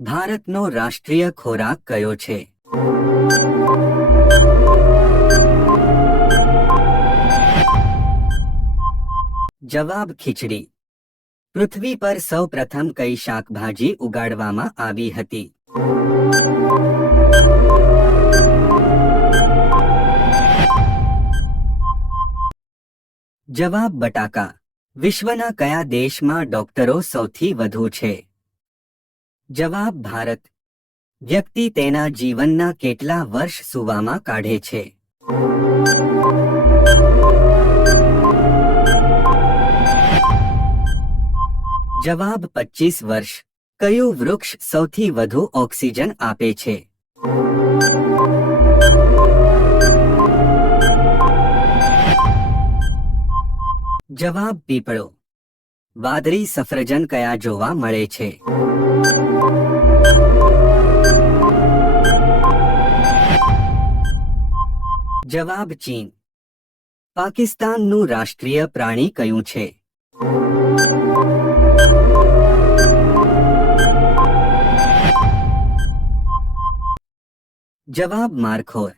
ભારતનો રાષ્ટ્રીય ખોરાક કયો છે? જવાબ ખીચડી. પૃથ્વી પર સૌ પ્રથમ કઈ શાકભાજી ઉગાડવામાં આવી હતી? જવાબ બટાકા. વિશ્વના કયા દેશમાં ડોક્ટરો સૌથી વધુ છે? જવાબ ભારત. વ્યક્તિ તેના જીવનના કેટલા વર્ષ સૂવામાં કાઢે છે? જવાબ 25 વર્ષ. કયું વૃક્ષ સૌથી વધુ ઓક્સિજન આપે છે? જવાબ પીપળો. વાદળી સફરજન કયા જોવા મળે છે? જવાબ ચીન. પાકિસ્તાનનું રાષ્ટ્રીય પ્રાણી કયું છે? જવાબ મારખોર.